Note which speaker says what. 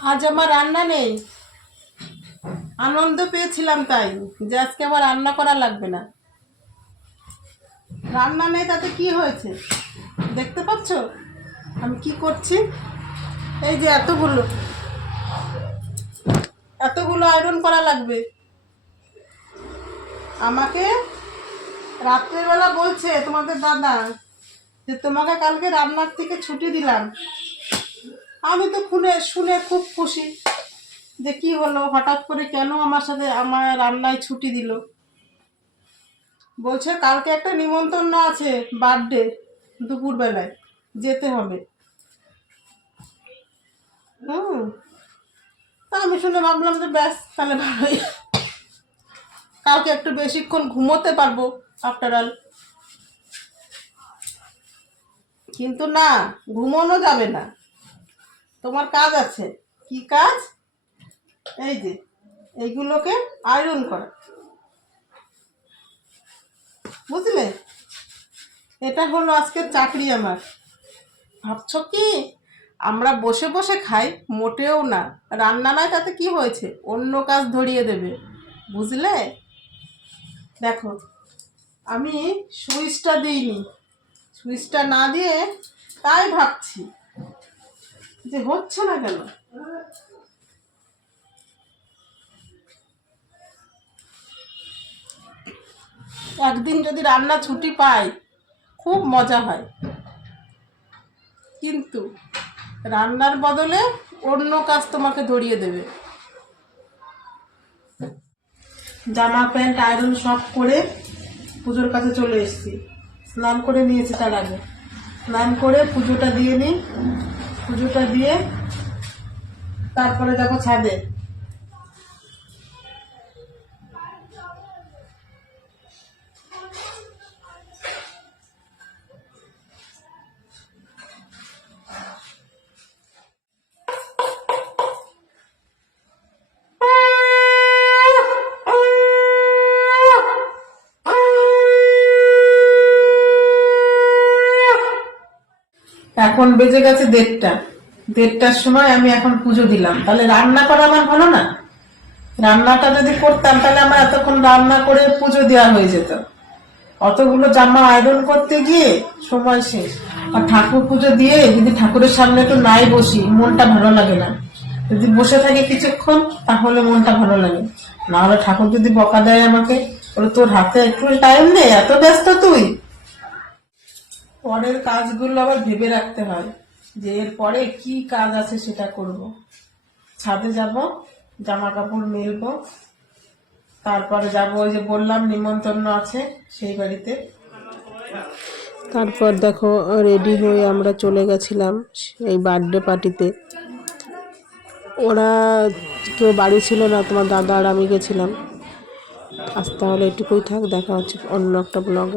Speaker 1: আজ আমার রান্না নেই। আনন্দ পেয়েছিলাম তাই, যে আজকে আমার রান্না করা লাগবে না। রান্না নেই, তাতে কি হয়েছে? দেখতে পাচ্ছ? আমি কি করছি? এই যে এতগুলো এতগুলো আয়রন করা লাগবে। আমাকে রাত্রের বেলা বলছে তোমাদের দাদা যে তোমাকে কালকে রান্নার থেকে ছুটি দিলাম। আমি তো শুনে শুনে খুব খুশি যে কি হলো, হঠাৎ করে কেন আমার সাথে আমার রান্নায় ছুটি দিল? বলছে, কালকে একটা নিমন্ত্রণ আছে বার্থডে দুপুরবেলায়, যেতে হবে। হুম। তা আমি শুনে ভাবলাম যে, ব্যাস, তাহলে ভালোই। কালকে একটু বেশিক্ষণ ঘুমোতে পারব আফটার অল কিন্তু না, ঘুমোনো যাবে না। তোমার কাজ আছে। কি কাজ? এই যে, এইগুলোকে আয়রন করা। বুঝলে? এটা হলো আজকের চাকরি আমার। ভাবছ কি? আমরা বসে বসে খাই, মোটেও না। রান্না নয় তাতে কি হয়েছে? অন্য কাজ ধরিয়ে দেবে। বুঝলে? দেখো, আমি সুইচটা দিইনি। সুইচটা না দিয়ে তাই ভাবছি। যে হচ্ছে না কেন? একদিন যদি রান্না ছুটি পাই, খুব মজা হয়। কিন্তু রান্নার বদলে অন্য কাজ তোমাকে ধরিয়ে দেবে। জামা, প্যান্ট, আয়রন সব করে পুজোর কাছে চলে এসেছি। স্নান করে নিয়েছি তার আগে। স্নান করে পুজোটা দিয়ে নিই। পুজোটা দিয়ে তারপরে যাব ছাদে। এখন বেজে গেছে দেড়টা। দেড়টার সময় আমি এখন পুজো দিলাম। তাহলে রান্না করা আমার ভালো না? রান্নাটা যদি করতাম, তাহলে আমার এতক্ষণ রান্না করে পুজো দেওয়া হয়ে যেত। অতগুলো জামা আয়রন করতে গিয়ে সময় শেষ। আর ঠাকুর পুজো দিয়ে যদি ঠাকুরের সামনে তো নাই বসি, মনটা ভালো লাগে না। যদি বসে থাকি কিছুক্ষণ, তাহলে মনটা ভালো লাগে। না হলে ঠাকুর যদি বকা দেয় আমাকে, বলে, তোর হাতে একটু টাইম নেই এত ব্যস্ত তুই? পরের কাজগুলো আবার ভেবে রাখতে হয় যে এর পরে কি কাজ আছে সেটা করব। ছাদে যাব জামা কাপড় মেলবো, তারপরে যাব ওই যে বললাম নিমন্ত্রণ আছে সেই বাড়িতে। তারপর দেখো রেডি হয়ে আমরা চলে গেছিলাম এই বার্থডে পার্টিতে ওরা কেউ বাড়ি ছিল না, তোমার দাদা আর আমি গেছিলাম। আজ তাহলে এটুকুই থাক, দেখা হচ্ছে অন্য একটা ব্লগে